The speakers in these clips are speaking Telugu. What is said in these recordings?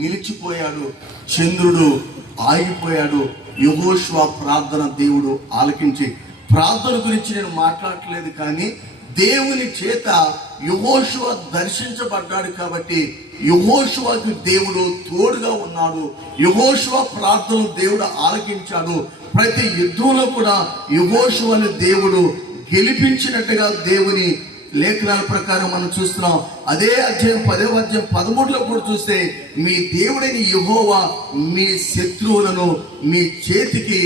నిలిచిపోయాడు, చంద్రుడు ఆగిపోయాడు. యెహోషువ ప్రార్థన దేవుడు ఆలకించి, ప్రార్థన గురించి నేను మాట్లాడట్లేదు, కానీ దేవుని చేత యెహోషువ దర్శించబడ్డాడు కాబట్టి యెహోషువకు దేవుడు తోడుగా ఉన్నాడు. యెహోషువ ప్రార్థన దేవుడు ఆలకించాడు. ప్రతి యుద్ధంలో కూడా యెహోషువను దేవుడు గెలిపించినట్టుగా దేవుని లేఖనాల ప్రకారం మనం చూస్తున్నాం. అదే అధ్యాయం 10వ అధ్యాయం 13లో కూడా చూస్తే, మీ దేవుడైన యెహోవా మీ శత్రువులను మీ చేతికి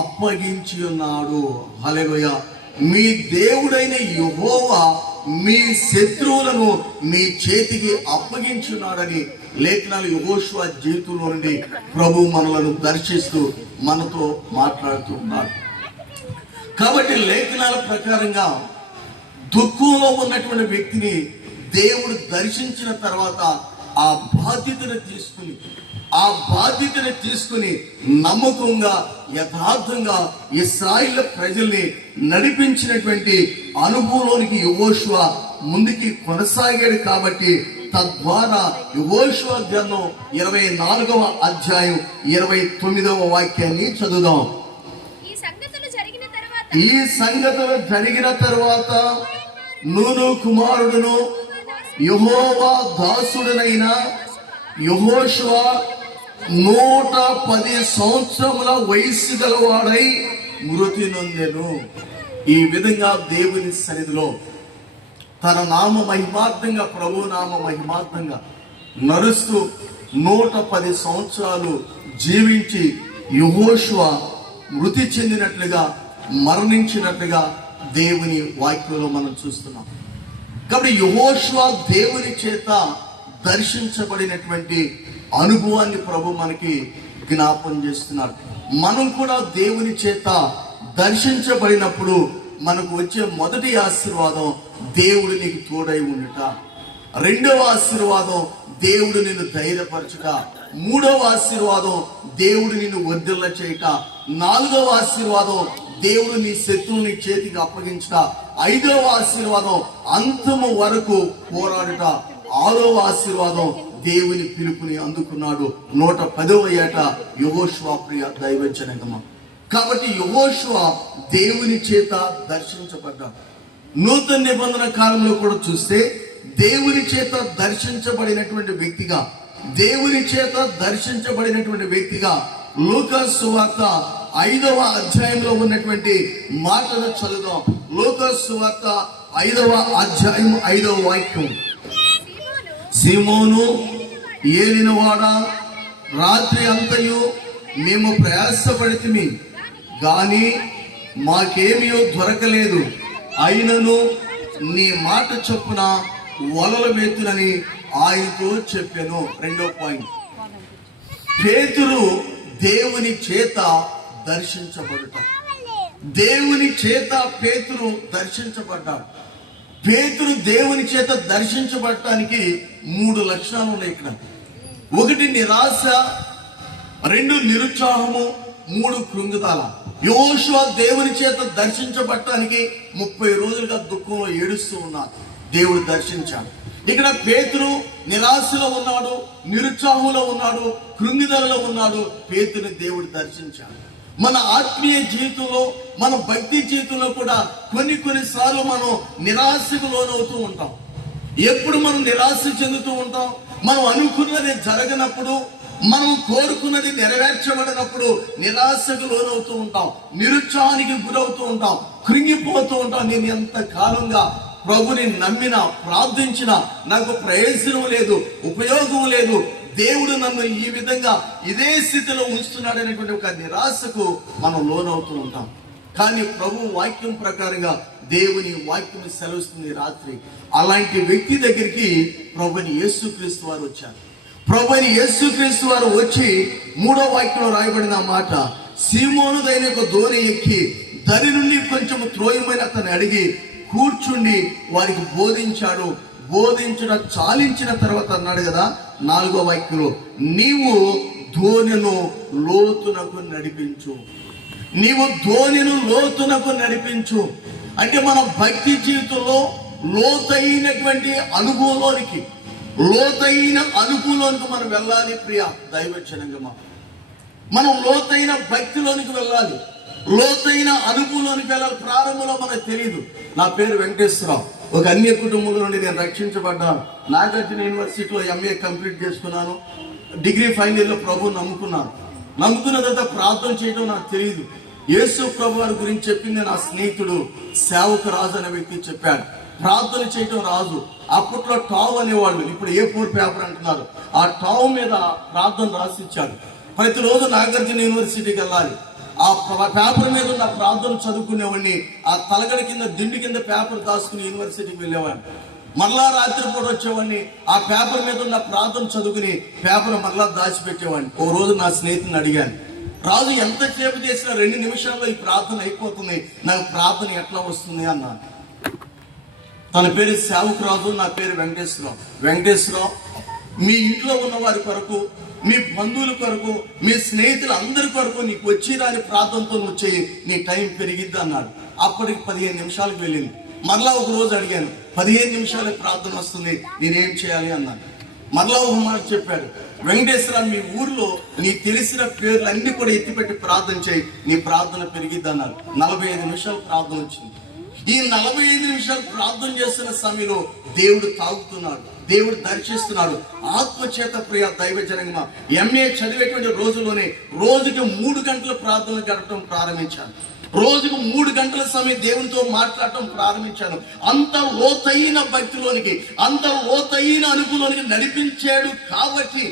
అప్పగించి ఉన్నాడు. హల్లెలూయా. మీ దేవుడైన యెహోవా మీ శత్రువులను మీ చేతికి అప్పగించున్నాడని లేఖనాలు యెహోషువ జీవితంలో నుండి ప్రభు మనలను దర్శిస్తూ మనతో మాట్లాడుతున్నాడు. కాబట్టి లేఖనాల ప్రకారంగా దుఃఖంలో ఉన్నటువంటి వ్యక్తిని దేవుడు దర్శించిన తర్వాత ఆ బాధ్యతను తీసుకుని నమ్మకంగా యథార్థంగా ఇశ్రాయేలు ప్రజల్ని నడిపించినటువంటి అనుభవంలోనికి యెహోషువ ముందుకి కొనసాగాడు. కాబట్టి తద్వారా యెహోషువ గ్రంథం 24వ అధ్యాయం 29వ వాక్యాన్ని చదువుదాం. ఈ సంగతులు జరిగిన తర్వాత నూను కుమారుడును యెహోవా దాసుడనైన యెహోషువ 110 సంవత్సరముల వయస్సు గలవాడై మృతి నొందెను. ఈ విధంగా దేవుని సన్నిధిలో తన నామ మహిమార్థంగా, ప్రభు నామ మహిమార్థంగా నడుస్తూ 110 సంవత్సరాలు జీవించి యెహోషువ మృతి చెందినట్లుగా, మరణించినట్లుగా దేవుని వాక్యంలో మనం చూస్తున్నాం. కాబట్టి యెహోషువ దేవుని చేత దర్శించబడినటువంటి అనుభవాన్ని ప్రభు మనకి జ్ఞాపం చేస్తున్నాడు. మనం కూడా దేవుని చేత దర్శించబడినప్పుడు మనకు వచ్చే మొదటి ఆశీర్వాదం దేవుడు నీకు తోడై ఉండుట. రెండవ ఆశీర్వాదం దేవుడు నిన్ను ధైర్యపరచుట. మూడవ ఆశీర్వాదం దేవుడు నిన్ను వర్ధిల్ల చేయుట. నాలుగవ ఆశీర్వాదం దేవుడు నీ శత్రువుని చేతికి అప్పగించుట. ఐదవ ఆశీర్వాదం అంతము వరకు పోరాడుట. ఆరవ ఆశీర్వాదం దేవుని పిలుపుని అందుకున్నాడు 110వ ఏట యెహోషువ ప్రియ దైవజనగమ. కాబట్టి యెహోషువ దేవుని చేత దర్శించబడ్డాడు. నూతన నిబంధన కాలంలో కూడా చూస్తే దేవుని చేత దర్శించబడినటువంటి వ్యక్తిగా లూకా సువార్త 5వ అధ్యాయంలో ఉన్నటువంటి మాటను చదువుదాం. లూకా సువార్త 5వ అధ్యాయం 5వ వాక్యం. సీమోను ఏలినవాడా, రాత్రి అంతయు మేము ప్రయాసపడితిమి, గాని మాకేమీ దొరకలేదు. అయినను నీ మాట చొప్పున వలలు వేతునని ఆయనతో చెప్పాను. రెండో పాయింట్, పేతురు దేవుని చేత దర్శించబడుట. దేవుని చేత పేతురు దర్శించబడ్డాడు. పేతురు దేవుని చేత దర్శించబడటానికి 3 లక్షణాలు ఉన్నాయి ఇక్కడ. 1 నిరాశ, 2 నిరుత్సాహము, 3 కృంగుదల. యెహోషువ దేవుని చేత దర్శించబడటానికి 30 రోజులుగా దుఃఖంలో ఏడుస్తూ ఉన్నాడు. దేవుడు దర్శించాడు. ఇక్కడ పేతురు నిరాశలో ఉన్నాడు, నిరుత్సాహంలో ఉన్నాడు, కృంగిదలలో ఉన్నాడు. పేతురుని దేవుడు దర్శించాడు. మన ఆత్మీయ జీవితంలో, మన భక్తి జీవితంలో కూడా కొన్నిసార్లు మనం నిరాశకు లోనవుతూ ఉంటాం. ఎప్పుడు మనం నిరాశ చెందుతూ ఉంటాం? మనం అనుకున్నది జరగనప్పుడు, మనం కోరుకున్నది నెరవేర్చబడినప్పుడు నిరాశకు లోనవుతూ ఉంటాం, నిరుత్సాహానికి గురవుతూ ఉంటాం, కృంగిపోతూ ఉంటాం. నేను ఎంత కాలంగా ప్రభుని నమ్మినా, ప్రార్థించినా నాకు ప్రయోజనం లేదు, ఉపయోగం లేదు, దేవుడు నన్ను ఈ విధంగా ఇదే స్థితిలో ఉంచుతున్నాడు అనేటువంటి ఒక నిరాశకు మనం లోనవుతూ ఉంటాం. కానీ ప్రభు వాక్యం ప్రకారంగా దేవుని వాక్యం సెలవుస్తుంది రాత్రి. అలాంటి వ్యక్తి దగ్గరికి ప్రభుని యేసుక్రీస్తు వారు వచ్చారు. ప్రభుని యేసుక్రీస్తు వారు వచ్చి 3వ వాక్యంలో రాయబడిన మాట, సీమోనుదైన ఒక దోణి ఎక్కి దరి నుండి కొంచెం త్రోయమైన అతన్ని అడిగి కూర్చుండి వారికి బోధించాడు. బోధించడం చాలించిన తర్వాత అన్నాడు కదా 4వ వాక్యంలో, నీవు ధోనిను లోతునకు నడిపించు. నీవు ధోనిను లోతునకు నడిపించు అంటే మన భక్తి జీవితంలో లోతైనటువంటి అనుభవంలోనికి, లోతైన అనుభవంలోనికి మనం వెళ్ళాలి ప్రియ దైవజనంగమా. మనం లోతైన భక్తిలోనికి వెళ్ళాలి, లోతైన అనుభవంలోనికి వెళ్ళాలి. ప్రారంభంలో మనకు తెలియదు. నా పేరు వెంకటేశ్వరరావు. ఒక అన్య కుటుంబంలో నుండి నేను రక్షించబడ్డాను. నాగార్జున యూనివర్సిటీలో ఎంఏ కంప్లీట్ చేసుకున్నాను. డిగ్రీ ఫైనల్ ఇయర్లో ప్రభువుని నమ్ముకున్నాను. నమ్ముకున్న తర్వాత ప్రార్థన చేయడం నాకు తెలియదు. యేసు ప్రభు వారి గురించి చెప్పింది నా స్నేహితుడు సేవకు రాజు అనే వ్యక్తి చెప్పాడు. ప్రార్థన చేయడం రాజు. అప్పట్లో టావ్ అనేవాళ్ళు, ఇప్పుడు A4 పేపర్ అంటున్నారు. ఆ టావ్ మీద ప్రార్థన రాసిచ్చాడు. ప్రతిరోజు నాగార్జున యూనివర్సిటీకి వెళ్ళాలి. ఆ పేపర్ మీద ఉన్న ప్రార్థన చదువుకునేవాడిని. ఆ తలగడ కింద దిండు కింద పేపర్ దాచుకుని యూనివర్సిటీకి వెళ్ళేవాడిని. మరలా రాత్రిపూట వచ్చేవాడిని. ఆ పేపర్ మీద ఉన్న ప్రార్థన చదువుకుని పేపర్ మరలా దాచిపెట్టేవాడిని. ఓ రోజు నా స్నేహితుని అడిగాను, రాజు ఎంతసేపు చేసినా 2 నిమిషాల్లో ఈ ప్రార్థన అయిపోతుంది, నాకు ప్రార్థన ఎట్లా వస్తుంది అన్నాను. తన పేరు సేవకు రాజు, నా పేరు వెంకటేశ్వరరావు. వెంకటేశ్వరరావు, మీ ఇంట్లో ఉన్న వారి కొరకు, మీ బంధువుల కొరకు, మీ స్నేహితులు అందరి కొరకు నీకు వచ్చి రాని ప్రార్థనతో నువ్వు చేయి, నీ టైం పెరిగిద్ది అన్నాడు. అప్పటికి 15 నిమిషాలకు వెళ్ళింది. మరలా ఒక రోజు అడిగాను, 15 నిమిషాలకు ప్రార్థన వస్తుంది, నేనేం చేయాలి అన్నాను. మరలా ఒక మాట చెప్పాడు, వెంకటేశ్వర, మీ ఊర్లో నీ తెలిసిన పేర్లు అన్ని కూడా ఎత్తిపెట్టి ప్రార్థన చేయి, నీ ప్రార్థన పెరిగిద్ది అన్నారు. 45 నిమిషాలు ప్రార్థన వచ్చింది. ఈ 45 నిమిషాలు ప్రార్థన చేస్తున్న సమయంలో దేవుడు తాగుతున్నాడు, దేవుడు దర్శిస్తున్నాడు. ఆత్మచేత ప్రియ దైవజనంగా ఎంఏ చదివేటువంటి రోజుల్లోనే రోజుకి 3 గంటల ప్రార్థన గడపడం ప్రారంభించాను. రోజుకు 3 గంటల సమయం దేవునితో మాట్లాడటం ప్రారంభించాను. అంత లోతైన భక్తిలోనికి, అంత లోతైన అనుభవంలోనికి నడిపించాడు కాబట్టి,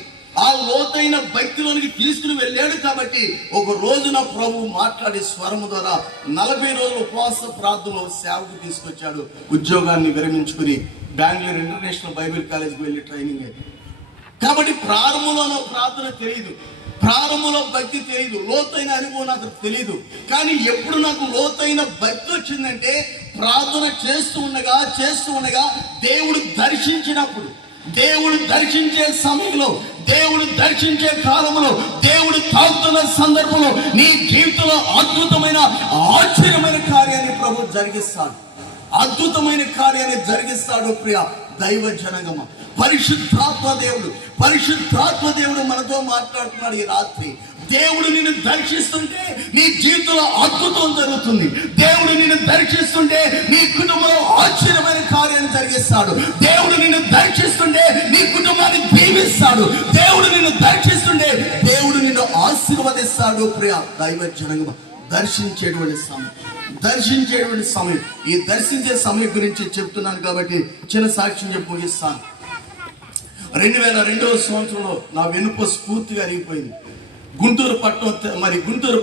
ఆ లోతైన భక్తిలోనికి తీసుకుని వెళ్ళాడు కాబట్టి, ఒక రోజున ప్రభు మాట్లాడే స్వరము ద్వారా 40 రోజుల ఉపవాస ప్రార్థనలో సేవకు తీసుకొచ్చాడు. ఉద్యోగాన్ని విరమించుకుని బెంగళూరు ఇంటర్నేషనల్ బైబిల్ కాలేజ్కి వెళ్ళి ట్రైనింగ్ అయింది. కాబట్టి ప్రారంభంలో ప్రార్థన తెలియదు, ప్రారంభంలో భక్తి తెలియదు, లోతైన అనుభవం నాకు తెలియదు. కానీ ఎప్పుడు నాకు లోతైన భక్తి వచ్చిందంటే, ప్రార్థన చేస్తూ ఉండగా దేవుడు దర్శించినప్పుడు, దేవుడు దర్శించే సమయంలో, దేవుడు దర్శించే కాలంలో, దేవుడు తాగుతున్న సందర్భంలో నీ జీవితంలో అద్భుతమైన ఆశ్చర్యమైన కార్యాన్ని ప్రభు జరిగిస్తాడు. అద్భుతమైన కార్యాన్ని జరిగిస్తాడు ప్రియ దైవ జనగమ. పరిశుద్ధాత్మ దేవుడు మనతో మాట్లాడుతున్నాడు ఈ రాత్రి. దేవుడు నిన్ను దర్శిస్తుంటే నీ జీవితంలో అద్భుతం జరుగుతుంది. దేవుడు నిన్ను దర్శిస్తుంటే నీ కుటుంబంలో ఆశ్చర్యమైన కార్యాన్ని జరిగిస్తాడు. దేవుడు నిన్ను దర్శిస్తుంటే నీ కుటుంబాన్ని దీవిస్తాడు. దేవుడు నిన్ను దర్శిస్తుంటే దేవుడు నిన్ను ఆశీర్వదిస్తాడు. ప్రియ దైవ జనగమ, దర్శించేటువంటి సమయం. ఈ దర్శించే సమయం గురించి చెప్తున్నాను కాబట్టి చిన్న సాక్ష్యం చెప్పి ముగిస్తాను. 2002వ సంవత్సరంలో నా వెన్నుపూస పూర్తిగా అరిగిపోయింది. గుంటూరు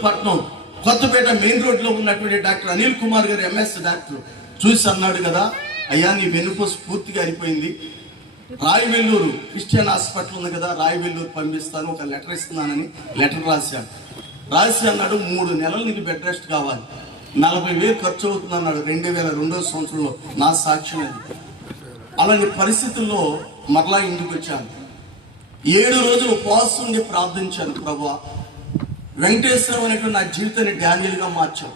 పట్టణం కొత్తపేట మెయిన్ రోడ్లో ఉన్నటువంటి డాక్టర్ అనిల్ కుమార్ గారు MS డాక్టర్ చూసి అన్నాడు కదా, అయ్యా నీ వెన్నుపూస పూర్తిగా అరిగిపోయింది, రాయవెల్లూరు క్రిస్టియన్ హాస్పిటల్ ఉంది కదా, రాయవెల్లూరు పంపిస్తాను, ఒక లెటర్ ఇస్తున్నానని లెటర్ రాసి అన్నాడు, 3 నెలలు నీకు బెడ్ రెస్ట్ కావాలి, 40,000 ఖర్చు అవుతుంది అన్నాడు. 2002వ సంవత్సరంలో నా సాక్ష్యం అది. అలాంటి పరిస్థితుల్లో మరలా ఇంటికి వచ్చాను. 7 రోజులు ఉపవాసం ఉండి ప్రార్థించాను. ప్రభువా, వెంకటేశ్వరం అనేటువంటి నా జీవితాన్ని డానియల్గా మార్చావు.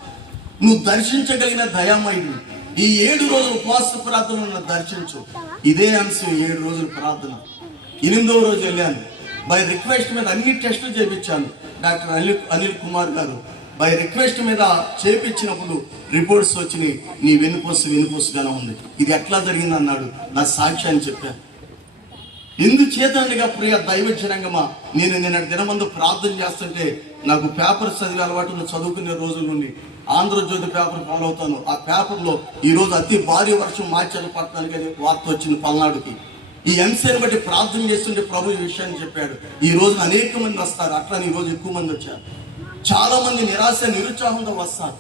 నువ్వు దర్శించగలిగిన దయామయుడు. ఈ 7 రోజులు ఉపవాస ప్రార్థనలు నన్ను దర్శించు. ఇదే అంశం 7 రోజుల ప్రార్థన. 8వ రోజు వెళ్ళాను. బై రిక్వెస్ట్ మీద అన్ని టెస్టులు చేయించాను. డాక్టర్ అనిల్ కుమార్ గారు బై రిక్వెస్ట్ మీద చేయించినప్పుడు రిపోర్ట్స్ వచ్చినాయి, నీ వెన్నుపూసగానే ఉంది. ఇది ఎట్లా జరిగింది అన్నాడు. నా సాక్ష్యాన్ని చెప్పాను. ఎందుచేతండిగా ప్రియ దైవజనంగమా, నేను నిన్నటి దినమందు ప్రార్థన చేస్తుంటే నాకు పేపర్ చదివే అలవాటు చదువుకునే రోజుల నుండి ఆంధ్రజ్యోతి పేపర్ ఫాలో అవుతాను. ఆ పేపర్లో ఈరోజు అతి భారీ వర్షం మార్చాలి పట్టణానికి అని వార్త వచ్చింది పల్నాడుకి. ఈ అంశాన్ని బట్టి ప్రార్థన చేస్తుంటే ప్రభు ఈ విషయాన్ని చెప్పాడు. ఈ రోజున అనేక మంది వస్తారు, అట్లా ఈ రోజు ఎక్కువ మంది వచ్చారు. చాలా మంది నిరాశ నిరుత్సాహంతో వస్తారు.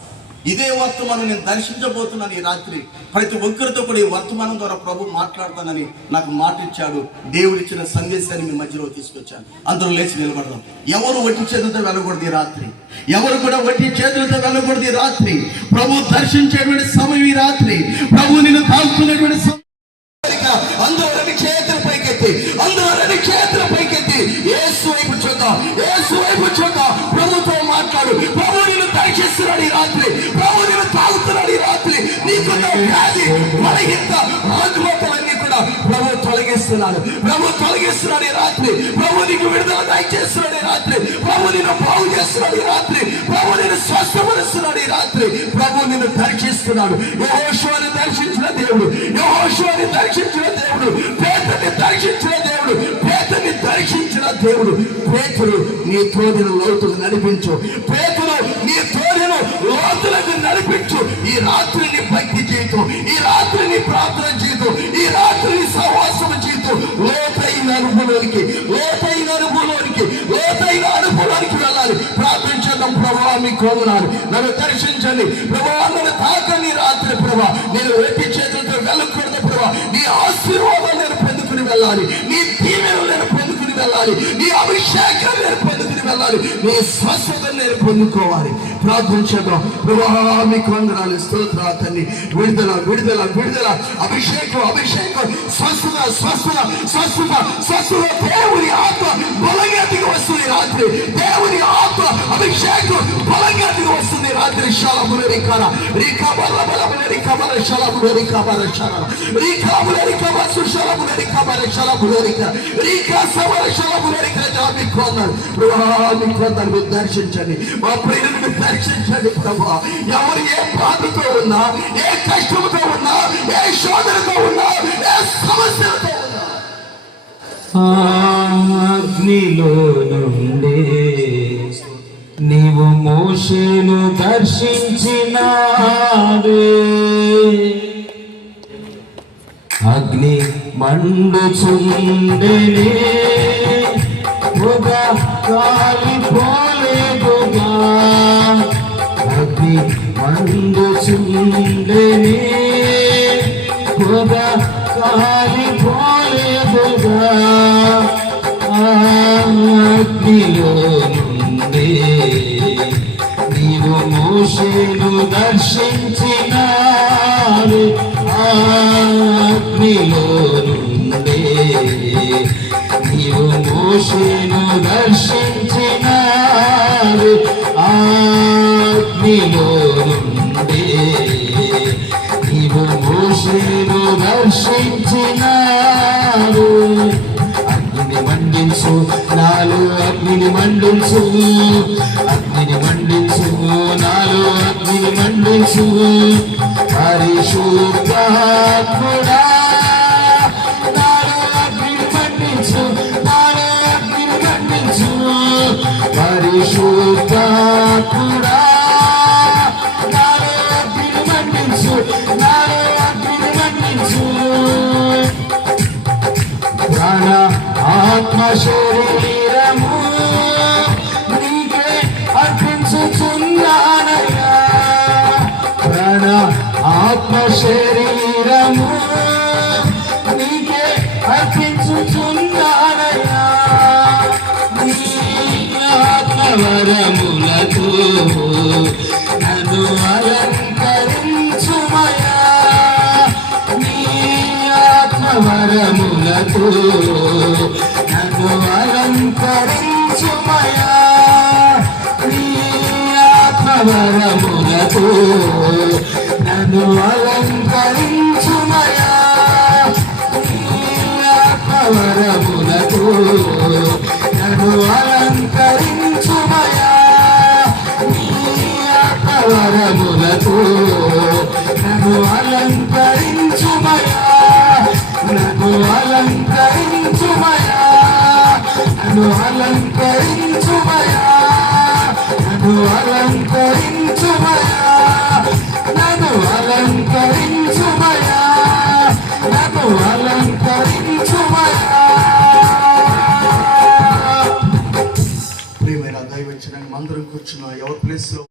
ఇదే వర్తమానం నేను దర్శించబోతున్నాను ఈ రాత్రి. ప్రతి ఒక్కరితో కూడా ఈ వర్తమానం ద్వారా ప్రభు మాట్లాడతానని నాకు మాట ఇచ్చాడు. దేవుడిచ్చిన సందేశాన్ని మీ మధ్యలో తీసుకొచ్చాను. అందరూ లేచి నిలబడదాం. ఎవరు వట్టి చేతులతో వెళ్ళకూడదు ఈ రాత్రి. ఎవరు కూడా వట్టి చేతులతో వెళ్ళకూడదు ఈ రాత్రి. ప్రభు దర్శించేటువంటి సమయం ఈ రాత్రి. ప్రభు నిన్ను తాకుతున్నటువంటి సమయం. అందరూ రెండు చేతుల పైకెత్తి యేసు వైపు చూద్దాం. ప్రభుతో మాట్లాడు. ప్రభు నిన్ను దర్శిస్తున్నాడు ఈ రాత్రి. ప్రభు నిన్ను తాగుతున్నాడు ఈ రాత్రి. నీకున్న వ్యాధి, బలహీనత, ఆత్మహత్యలన్నీ కూడా ప్రభు తొలగిస్తున్నాడు. తొలగిస్తున్నాడు. ప్రభు తొలగిస్తున్నాడు ఈ రాత్రి. ప్రభు నీకు విడుదల దయచేస్తున్నాడు ఈ రాత్రి. ప్రభు నిన్ను బాగు చేస్తున్నాడు ఈ రాత్రి. ప్రభు నిన్ను స్వస్థపరుస్తున్నాడు ఈ రాత్రి. ప్రభు నిన్ను దర్శిస్తున్నాడు. యెహోషువను దర్శించిన దేవుడు, యెహోషువను దర్శించిన దేవుడు, పేతురుని దర్శించిన దేవుడు, పేతురుని దర్శించిన దేవుడు. పేతురు నీ తోడిని లోతులు నడిపించు. పేతురు నీ తోడిను లోతులకు నడిపించు. ఈ రాత్రి నీ భక్తి జీవితం, ఈ రాత్రి నీ ప్రార్థన జీవితం, ఈ రాత్రి నీ సహవాసం జీవితం లోతైన అనుభవానికి, లోతైన అనుభవానికి, లోతైన అనుభవానికి వెళ్ళాలి. ప్రార్థించడం ప్రభువా మీకు వందనాలు. నన్ను దర్శించండి ప్రభువా, నన్ను తాకండి రాత్రి ప్రభువా. నేను ఎత్తి చేతులతో వెళ్ళకూడదు ప్రభువా. నీ ఆశీర్వాదం నేను పొందుకుని వెళ్ళాలి. నీ దీవెనలు నేను పొందుకుని వెళ్ళాలి. నీ అభిషేకం నేను పొందుకుని వెళ్ళాలి. నీ స్వస్థత నేను పొందుకోవాలి. ప్రార్థించడం ప్రభువా మీకు వందనాలు. స్తోత్రాలు తండ్రి. విడుదల విడుదల విడుదల, అభిషేకం అభిషేకం, స్వస్థత స్వస్థత స్వస్థత స్వస్థత. దేవుని ఆత్మ బలంగా దిగి వస్తుంది రాత్రి. దేవుని ఆత్మ అభిషేకం బలంగా దిగి వస్తుంది రాత్రి. శలములు రికాల రికబల బలముల రికబల శలములు రికబల శల రికబల రికబల సుశలముల రికబల శలములు రిక రిక సమల శలములు రిక. మీకు వందనాలు ప్రభువా, మీకు వందనాలు. మీరు దర్శించండి మా ప్రియులను, మీరు దర్శించండి ప్రభువా. ఎవరు ఏ బాధతో ఉన్నా, ఏ కష్టంతో ఉన్నా, ఏ శోధనతో ఉన్నా, ఏ సమస్యలతో ఉన్నా, అగ్నిలో నుండి నీవు మోషేను దర్శించినావే. అగ్ని మండుచుండెనే, పొగ కాలిపోలేదుగా. అగ్ని మండుచుండెనే, పొగ కాలిపోలేదుగా. అగ్నిలో నుండి నీవు మోషేను దర్శించినావే. అగ్నిలో నుండి నీవు మోషేను దర్శించినావే. అగ్నిలో నుండి నీవు మోషేను దర్శించినావే. అగ్నిని మండించు నాలో, అగ్నిని మండించు, అగ్నిని మండించు నాలో, అగ్నిని మండించు. పరిశుద్ధాత్ముడా నాలో అగ్నిని మండించు, నాలో అగ్నిని మండించు. పరిశుద్ధాత్ముడా నాలో అగ్నిని మండించు, నాలో అగ్నిని మండించు. ప్రాణ ఆత్మ శరీరము నీకే అర్పించుచున్నానయ్యా. ప్రాణ ఆత్మ శరీరము నీకే అర్పించుచున్నానయ్యా. నీ ఆత్మవరములతో నన్ను అలంకరించుమయా. నీ ఆత్మవరములతో నన్ను అలంకరించుమయా. నీ ఆత్మవరములతో నన్ను అలంకరించుమయా. నీ ఆత్మవరములతో నన్ను అలంకరించుమయా. నీ ఆత్మవరములతో నన్ను అలంకరించుమయా. నన్ను అలంకరించుమయా, నన్ను అలంకరించుమయా, నన్ను అలంకరించుమయా, నన్ను అలంకరించుమయా, నన్ను అలంకరించుమయా. ప్రియమైన దైవజనం అందరం కూర్చున్న ఎవరి ప్లేస్ లో